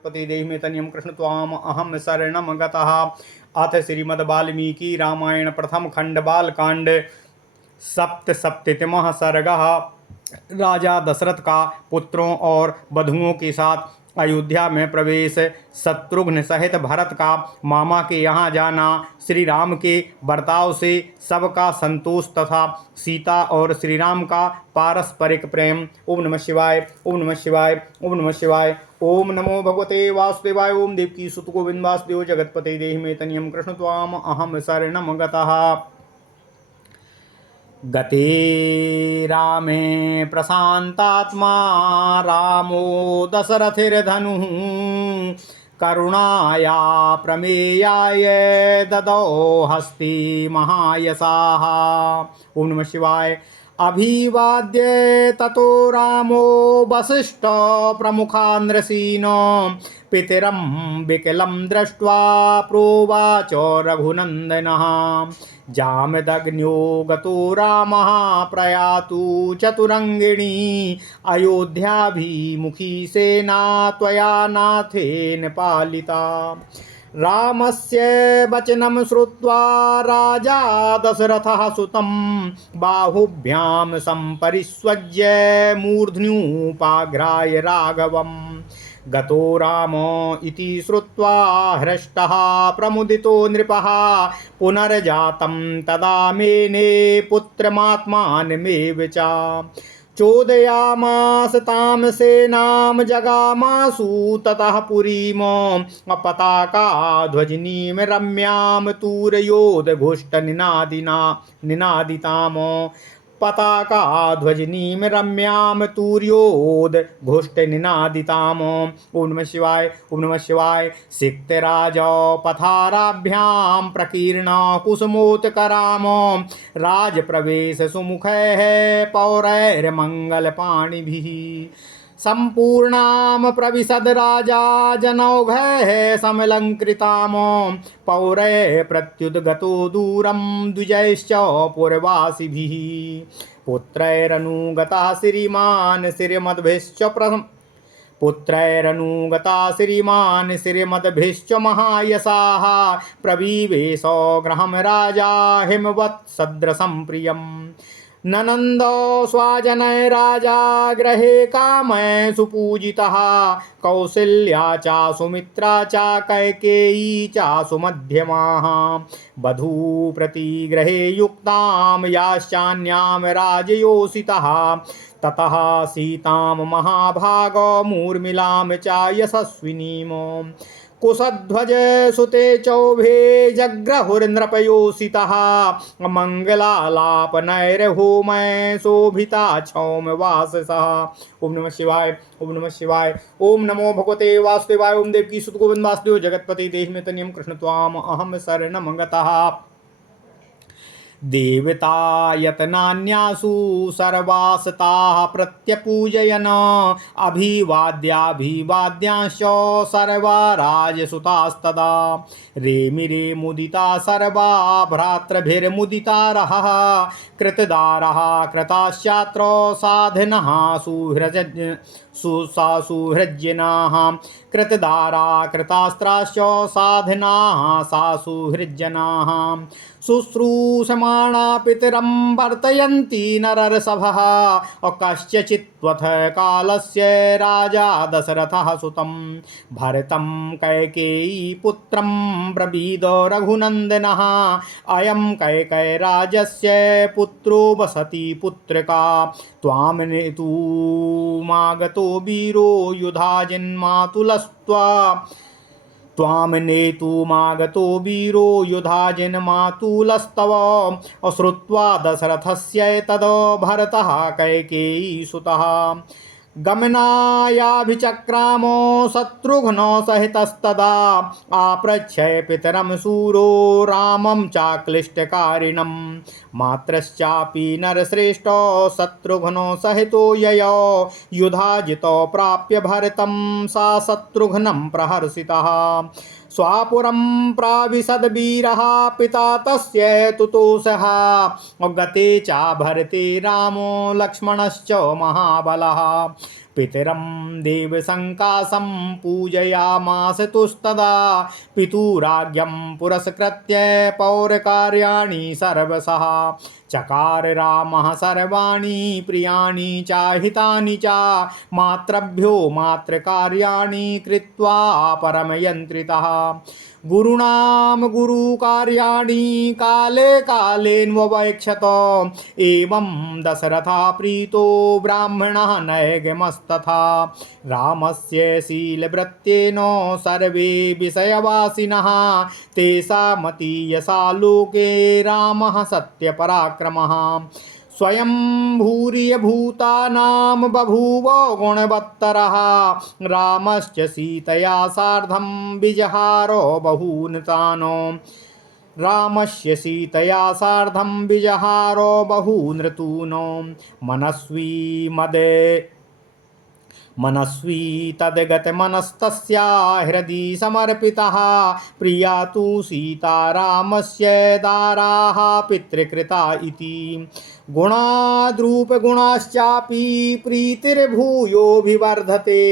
जगत्पति देहि मे तनियम कृष्ण त्वाम अहम शरणम गतः। अथ श्रीमद् वाल्मीकि रामायण प्रथम खंड बालकांड सप्तसप्ततिमः सर्गः। राजा दशरथ का पुत्रों और बधुओं के साथ अयोध्या में प्रवेश, शत्रुघ्न सहित भरत का मामा के यहाँ जाना, श्री राम के बर्ताव से सबका संतोष तथा सीता और श्री राम का पारस्परिक प्रेम। ओम नमः शिवाय, ओम नमः शिवाय, ओम नमः शिवाय। ओम नमो भगवते वासुदेवाय। ओम देवकी सुत गोविंद वासुदेव जगत्पते देहि मे तनियम कृष्ण त्वाम अहम शरणम गतः। गते रामे प्रशांतात्मा रामो दशरथिर्धनुः करुणाया प्रमेयाय ददौ हस्ति महायशाः। ओम नमः शिवाय। अभिवाद्य ततो रामो वसिष्ठ प्रमुखान्रसीनो पितरं विकलं दृष्ट्वा प्रोवाच रघुनन्दनः। जामदग्न्यो गतो रामः प्रयातु चतुरंगिणी अयोध्याभिमुखी सेना त्वया नाथेन पालिता। रामस्य वचनं श्रुत्वा राजा दशरथः सुतं बाहुभ्यां सम्परिष्वज्य मूर्ध्न्युपाघ्राय राघवम्। गतो रामो इति श्रुत्वा हृष्टः प्रमुदितो नृपः पुनर्जातं तदा मेने पुत्रमात्मानमेव च। चोदयामास तां सेनां जगामासु ततः पुरीं पताका ध्वजिनीं रम्यां निनादिताम्। पताका ध्वजिनीं रम्यां निनादिताम्। ओम नमः शिवाय, ओम नमः शिवाय। सिक्तराजौ पथाराभ्यां प्रकीर्ण कुसुमोत्कराम राजप्रवेश सुमुखैः पौरैर्मङ्गलपाणिभिः। सम्पूर्णां प्रविशद राजा जनौघैः समलङ्कृताम् पौरैः प्रत्युद्गतो दूरं द्विजैश्च पुरवासिभिः। पुत्रैरनुगता श्रीमान् श्रीमद्भिश्च महायशाः प्रविवेश गृहं राजा हिमवत्सदृशं प्रियम्। ननन्दो स्वाजनय राजा गृहे कामय सुपूजितः कौसल्या च सुमित्रा च कैकेयी च सुमध्यमाः। वधू प्रतिगृहे युक्तां याश्चान्यां राजयोषितः ततः सीतां महाभागो मूर्मिलां च यशस्विनीम्। कुशध्वज सुते चौभे जग्रहुर्नृपयोषितः मंगलालापनैर्होमय शोभिता क्षौमवाससः। ओम नमः शिवाय, ओम नमः शिवाय। ओम नमो भगवते वासुदेवाय। ओम देवकी सुत गोविंद वासुदेव जगत्पति देहि मे तनियं कृष्ण त्वाम अहम शरणम गतः। देवतायतनान्यासु सर्वासताः प्रत्यपूजयन् अभिवाद्याभिवाद्यांश्च सर्वा राजसुतास्तदा। रेमिरे मुदिता सर्वा भ्रातृभिर्मुदितारः कृतदारः कृताश्चात्र साधनः सुहृज्जनाः। कृतदारा कृतास्त्राश्च साधनाः सासुहृज्जनाः। शुश्रूषमाणा पितरं वर्तयन्ति नरर्षभः कस्यचित्वथ कालस्य राजा दशरथः सुतं। भरतं कैकेयी पुत्रं ब्रवीद रघुनन्दनः अयं कैकेयीराजस्य पुत्रो वसति पुत्रिका। त्वां नेतुमागतो वीरो युधा जन्मातुलस्त्वा। त्वां नेतुमागतो वीरो युधा जन्मातुलस्तव। श्रुत्वा दशरथस्य तद भरतः कैकेयीसुतः। गमनायाभिचक्रामो शत्रुघ्नो सहितस्तदा आप्रच्छय पितरं शूरो रामं चाक्लिष्टकारिणम्। मात्रश्चापि नरश्रेष्ठो शत्रुघ्नो सहितो ययो युधाजितो प्राप्य भरतं सा शत्रुघ्नं प्रहर्षितः। स्वापुरं प्राविशद्वीरः पिता तस्य तुतोषः गते च भरते रामो लक्ष्मणश्च महाबलः। पितरं देवसङ्काशं पूजयामास तुस्तदा पितुराज्ञं पुरस्कृत्य पौरकार्याणि सर्वशः चकार रामः सर्वाणि प्रियाणि चाहितानि च मातृभ्यो मातृकार्याणि कृत्वा परमयन्त्रितः गुरूणां गुरुकार्याणि काले कालेन्ववैक्षत एवं दशरथः प्रीतो ब्राह्मणः नैगमस्तथा रामस्य शीलवृत्तेन सर्वे विषयवासिनः तेषामतीयसा लोके रामः सत्यपराक्रमः स्वयं भूरियभूतानां बभूव गुणवत्तरः रामश्च सीतया सार्धं विजहारो बहूनृतानो रामस्य सीतया सार्धं विजहारो बहूनृतूनो मनस्वी तद्गतमनस्तस्या हृदि समर्पितः प्रिया तु सीता रामस्य दाराः पितृकृता इति गुणाद्रूपगुणाश्चापि प्रीतिर्भूयोऽभिवर्धते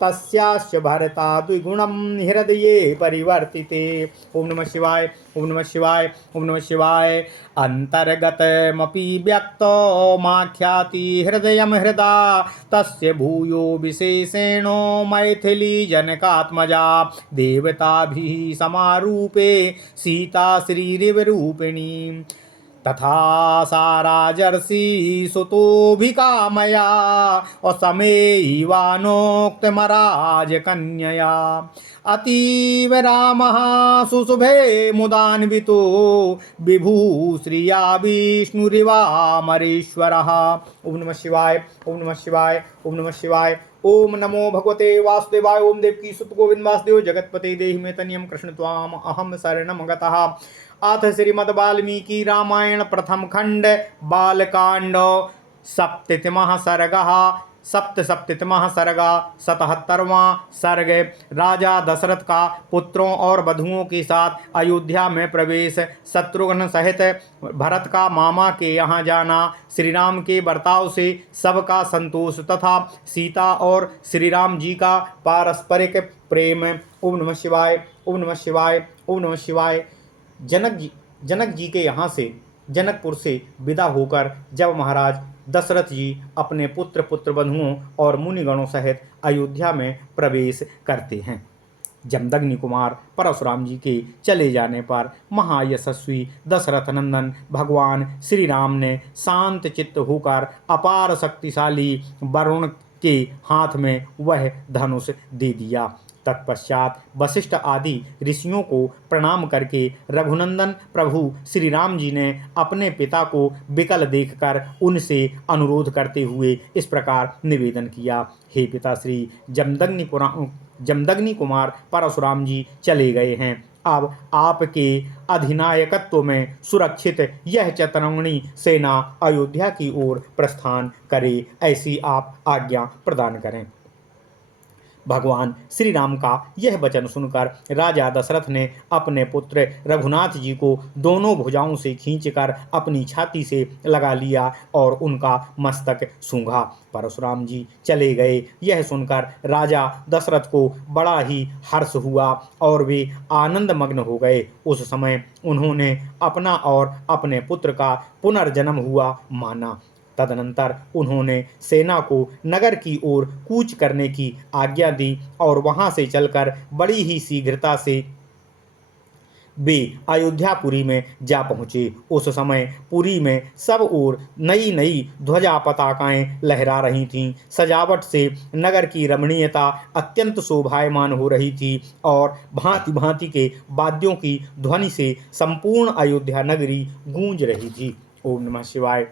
तस्याश्च भरता द्विगुणं हृदये परिवर्तिते। ओम नमः शिवाय, ओम नमः शिवाय, ओम नमः शिवाय। अंतर्गतमपि व्यक्तो माख्याति हृदयं हृदा तस्य भूयो विशेषेणो मैथिली जनकात्मजा देवताभिः समारूपे सीता श्रीरिवरूपिणी तथा सा राजर्षि सुतोभिकामया असमेयवानोक्तमराजकन्यया अतीव रामः सुशुभे मुदान्वितो विभूश्रिया विष्णुरिवामरेश्वरः। ओम नमः शिवाय, ओम नमः शिवाय, ओम नमः शिवाय। ओम नमो भगवते वासुदेवाय। ओम देवकी सुत गोविंद वासुदेव जगतपते देहि मे तनियं कृष्ण त्वाम अहम शरणं गतः। अथ श्रीमद् वाल्मीकि रामायण प्रथम खंड बालकांड सप्ततिमः सर्गः सप्तसप्ततिमः सर्ग 77वां सर्ग। राजा दशरथ का पुत्रों और बधुओं के साथ अयोध्या में प्रवेश, शत्रुघ्न सहित भरत का मामा के यहाँ जाना, श्री राम के बर्ताव से सबका संतोष तथा सीता और श्री राम जी का पारस्परिक प्रेम। ओम नमः शिवाय, ओम नमः शिवाय, ओम नमः शिवाय। जनक जी के यहाँ से जनकपुर से विदा होकर जब महाराज दशरथ जी अपने पुत्र बंधुओं और मुनिगणों सहित अयोध्या में प्रवेश करते हैं, जमदग्नि कुमार परशुराम जी के चले जाने पर महायशस्वी दशरथ नंदन भगवान श्री राम ने शांत चित्त होकर अपार शक्तिशाली वरुण के हाथ में वह धनुष दे दिया। तत्पश्चात वशिष्ठ आदि ऋषियों को प्रणाम करके रघुनंदन प्रभु श्री राम जी ने अपने पिता को विकल देखकर उनसे अनुरोध करते हुए इस प्रकार निवेदन किया। हे पिता श्री जमदग्नि कुमार परशुराम जी चले गए हैं। अब आपके अधिनायकत्व में सुरक्षित यह चतुरंगनी सेना अयोध्या की ओर प्रस्थान करे, ऐसी आप आज्ञा प्रदान करें। भगवान श्री राम का यह वचन सुनकर राजा दशरथ ने अपने पुत्र रघुनाथ जी को दोनों भुजाओं से खींचकर अपनी छाती से लगा लिया और उनका मस्तक सूंघा। परशुराम जी चले गए, यह सुनकर राजा दशरथ को बड़ा ही हर्ष हुआ और वे आनंदमग्न हो गए। उस समय उन्होंने अपना और अपने पुत्र का पुनर्जन्म हुआ माना। तदनंतर उन्होंने सेना को नगर की ओर कूच करने की आज्ञा दी और वहां से चलकर बड़ी ही शीघ्रता से वे अयोध्यापुरी में जा पहुँचे। उस समय पुरी में सब ओर नई नई ध्वजा पताकाएं लहरा रही थीं। सजावट से नगर की रमणीयता अत्यंत शोभायमान हो रही थी और भांति भांति के वाद्यों की ध्वनि से संपूर्ण अयोध्या नगरी गूंज रही थी। ओम नमः शिवाय।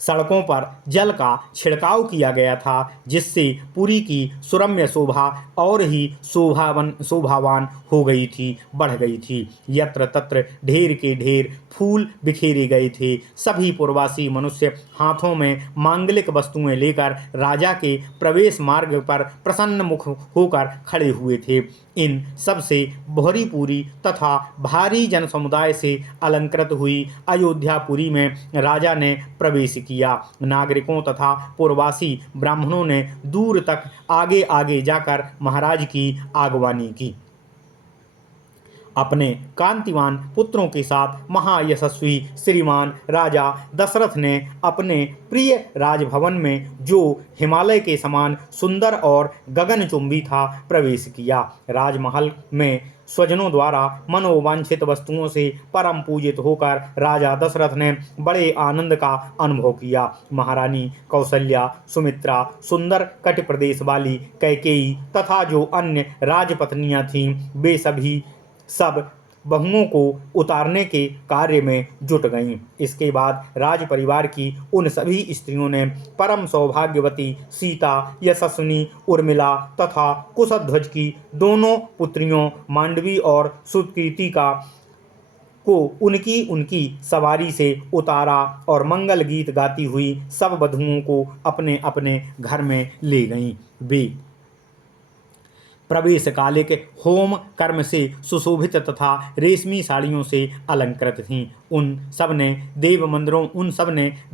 सड़कों पर जल का छिड़काव किया गया था, जिससे पुरी की सुरम्य शोभा और ही शोभावान हो गई थी, बढ़ गई थी। यत्र तत्र ढेर के ढेर फूल बिखेरे गए थे। सभी पूर्वासी मनुष्य हाथों में मांगलिक वस्तुएं लेकर राजा के प्रवेश मार्ग पर प्रसन्न मुख होकर खड़े हुए थे। इन सब से भोरीपुरी तथा भारी जन समुदाय से अलंकृत हुई अयोध्यापुरी में राजा ने प्रवेश किया। नागरिकों तथा पूर्ववासी ब्राह्मणों ने दूर तक आगे आगे जाकर महाराज की आगवानी की। अपने कांतिवान पुत्रों के साथ महायशस्वी श्रीमान राजा दशरथ ने अपने प्रिय राजभवन में, जो हिमालय के समान सुंदर और गगनचुंबी था, प्रवेश किया। राजमहल में स्वजनों द्वारा मनोवांछित वस्तुओं से परम पूजित होकर राजा दशरथ ने बड़े आनंद का अनुभव किया। महारानी कौशल्या, सुमित्रा, सुंदर कट प्रदेश वाली कैकेयी तथा जो अन्य राजपत्नियां थीं, वे सभी सब बहुओं को उतारने के कार्य में जुट गईं। इसके बाद राज परिवार की उन सभी स्त्रियों ने परम सौभाग्यवती सीता, यशस्विनी, उर्मिला तथा कुशध्वज की दोनों पुत्रियों मांडवी और सुकृति को उनकी उनकी सवारी से उतारा और मंगल गीत गाती हुई सब वधुओं को अपने अपने घर में ले गईं। वे प्रवेश कालिक होम कर्म से सुशोभित तथा रेशमी साड़ियों से अलंकृत थीं। उन सब ने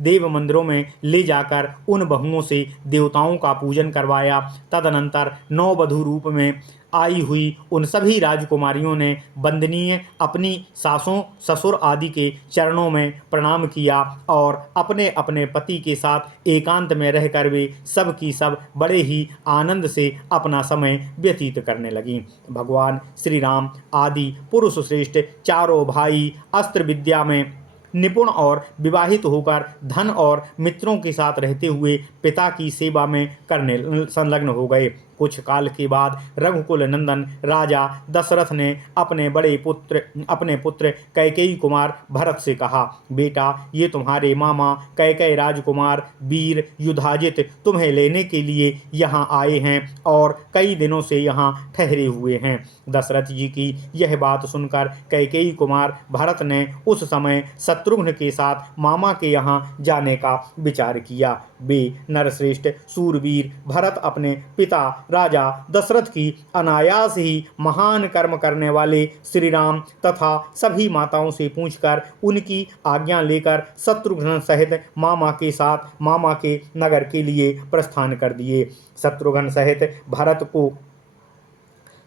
देव मंदिरों में ले जाकर उन बहुओं से देवताओं का पूजन करवाया। तदनंतर नववधू रूप में आई हुई उन सभी राजकुमारियों ने वंदनीय अपनी सासों, ससुर आदि के चरणों में प्रणाम किया और अपने अपने पति के साथ एकांत में रहकर वे सब की सब बड़े ही आनंद से अपना समय व्यतीत करने लगीं। भगवान श्री राम आदि पुरुष श्रेष्ठ चारों भाई अस्त्र विद्या में निपुण और विवाहित होकर धन और मित्रों के साथ रहते हुए पिता की सेवा में करने संलग्न हो गए। कुछ काल के बाद रघुकुल नंदन राजा दशरथ ने अपने पुत्र कैकेयी कुमार भरत से कहा, बेटा, ये तुम्हारे मामा कैकेयी राजकुमार वीर युधाजित तुम्हें लेने के लिए यहाँ आए हैं और कई दिनों से यहाँ ठहरे हुए हैं। दशरथ जी की यह बात सुनकर कैकेयी कुमार भरत ने उस समय शत्रुघ्न के साथ मामा के यहाँ जाने का विचार किया। वे नरश्रेष्ठ सूरवीर भरत अपने पिता राजा दशरथ की अनायास ही महान कर्म करने वाले श्री राम तथा सभी माताओं से पूछकर उनकी आज्ञा लेकर शत्रुघ्न सहित मामा के साथ मामा के नगर के लिए प्रस्थान कर दिए। शत्रुघ्न सहित भरत को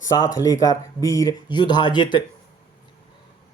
साथ लेकर वीर युधाजित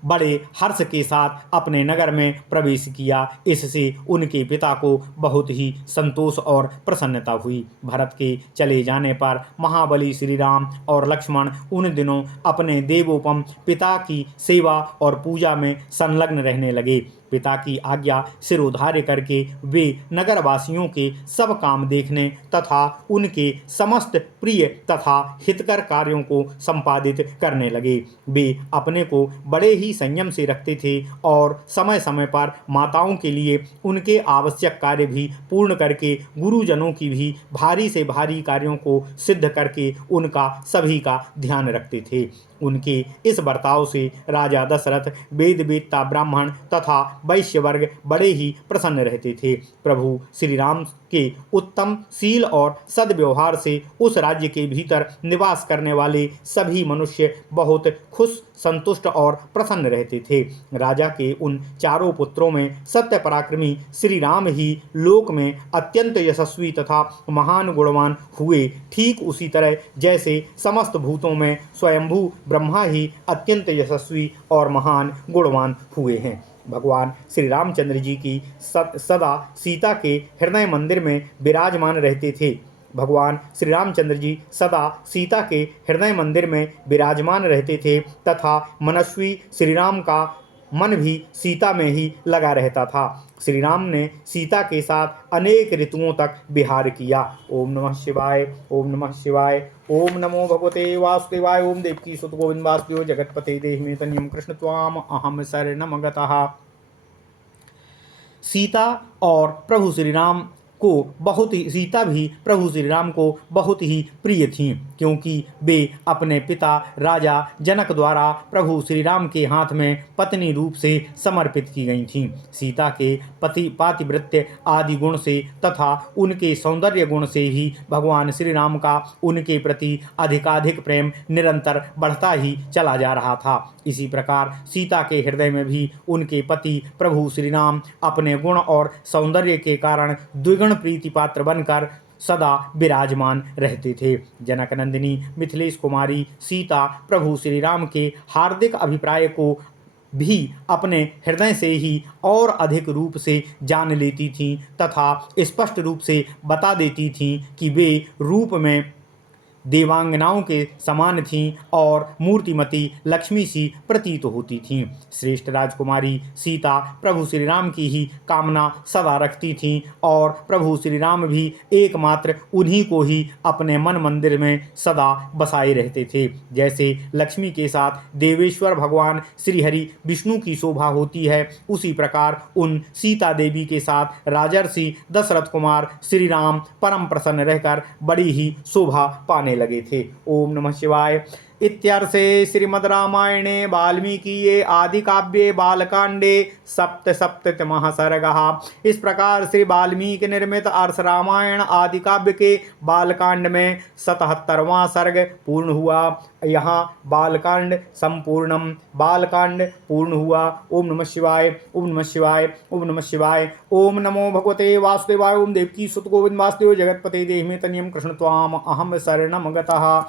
बड़े हर्ष के साथ अपने नगर में प्रवेश किया। इससे उनके पिता को बहुत ही संतोष और प्रसन्नता हुई। भरत के चले जाने पर महाबली श्री राम और लक्ष्मण उन दिनों अपने देवोपम पिता की सेवा और पूजा में संलग्न रहने लगे। पिता की आज्ञा सिरोधार्य करके वे नगरवासियों के सब काम देखने तथा उनके समस्त प्रिय तथा हितकर कार्यों को संपादित करने लगे। वे अपने को बड़े ही संयम से रखते थे और समय समय पर माताओं के लिए उनके आवश्यक कार्य भी पूर्ण करके गुरुजनों की भी भारी से भारी कार्यों को सिद्ध करके उनका सभी का ध्यान रखते थे। उनके इस बर्ताव से राजा दशरथ वेदवेत्ता ब्राह्मण तथा वैश्य वर्ग बड़े ही प्रसन्न रहते थे। प्रभु श्री राम के उत्तम शील और सद्व्यवहार से उस राज्य के भीतर निवास करने वाले सभी मनुष्य बहुत खुश, संतुष्ट और प्रसन्न रहते थे। राजा के उन चारों पुत्रों में सत्य पराक्रमी श्री राम ही लोक में अत्यंत यशस्वी तथा महान गुणवान हुए, ठीक उसी तरह जैसे समस्त भूतों में स्वयंभू ब्रह्मा ही अत्यंत यशस्वी और महान गुणवान हुए हैं। भगवान श्री रामचंद्र जी की सदा सीता के हृदय मंदिर में विराजमान रहते थे। भगवान श्री रामचंद्र जी सदा सीता के हृदय मंदिर में विराजमान रहते थे तथा मनस्वी श्री राम का मन भी सीता में ही लगा रहता था। श्री राम ने सीता के साथ अनेक ऋतुओं तक विहार किया। ओम नमः शिवाय, ओम नमः शिवाय, ओम नमो भगवते वासुदेवाय, ओम देवकी सुत गोविंद वासुदेव जगतपते देहि तनियम कृष्ण त्वाम अहम शरणम गतः। सीता और प्रभु श्री राम को सीता भी प्रभु श्री राम को बहुत ही प्रिय थीं, क्योंकि वे अपने पिता राजा जनक द्वारा प्रभु श्री राम के हाथ में पत्नी रूप से समर्पित की गई थीं। सीता के पातिव्रत्य आदि गुण से तथा उनके सौंदर्य गुण से ही भगवान श्री राम का उनके प्रति अधिकाधिक प्रेम निरंतर बढ़ता ही चला जा रहा था। इसी प्रकार सीता के हृदय में भी उनके पति प्रभु श्री राम अपने गुण और सौंदर्य के कारण द्विगुण प्रीति पात्र बनकर सदा विराजमान रहते थे। जनक नंदिनी मिथिलेश कुमारी सीता प्रभु श्री राम के हार्दिक अभिप्राय को भी अपने हृदय से ही और अधिक रूप से जान लेती थीं तथा स्पष्ट रूप से बता देती थीं कि वे रूप में देवांगनाओं के समान थीं और मूर्तिमती लक्ष्मी सी प्रतीत होती थीं। श्रेष्ठ राजकुमारी सीता प्रभु श्री राम की ही कामना सदा रखती थीं और प्रभु श्री राम भी एकमात्र उन्हीं को ही अपने मन मंदिर में सदा बसाए रहते थे। जैसे लक्ष्मी के साथ देवेश्वर भगवान श्रीहरि विष्णु की शोभा होती है, उसी प्रकार उन सीता देवी के साथ राजर्षि दशरथ कुमार श्री राम परम प्रसन्न रहकर बड़ी ही शोभा पाने लगे थे। ओम नमः शिवाय। इत्यर्थे श्रीमद् रामायणे वाल्मीकिये आदि काव्ये बालकांडे सप्तसप्ततितमः सर्गः। इस प्रकार श्री वाल्मीकि निर्मित अर्थ रामायण आदि काव्य के बालकांड में 77वां सर्ग पूर्ण हुआ। यहाँ बालकांड संपूर्णम, बालकांड पूर्ण हुआ। ओम नमः शिवाय, ओम नमः शिवाय, ओम नमः शिवाय। ओम नमो भगवते वासुदेवाय। ओम देवकी सुत गोविंद वासुदेव जगतपते देहि मे तनियम कृष्ण त्वाम अहम शरणम गतः।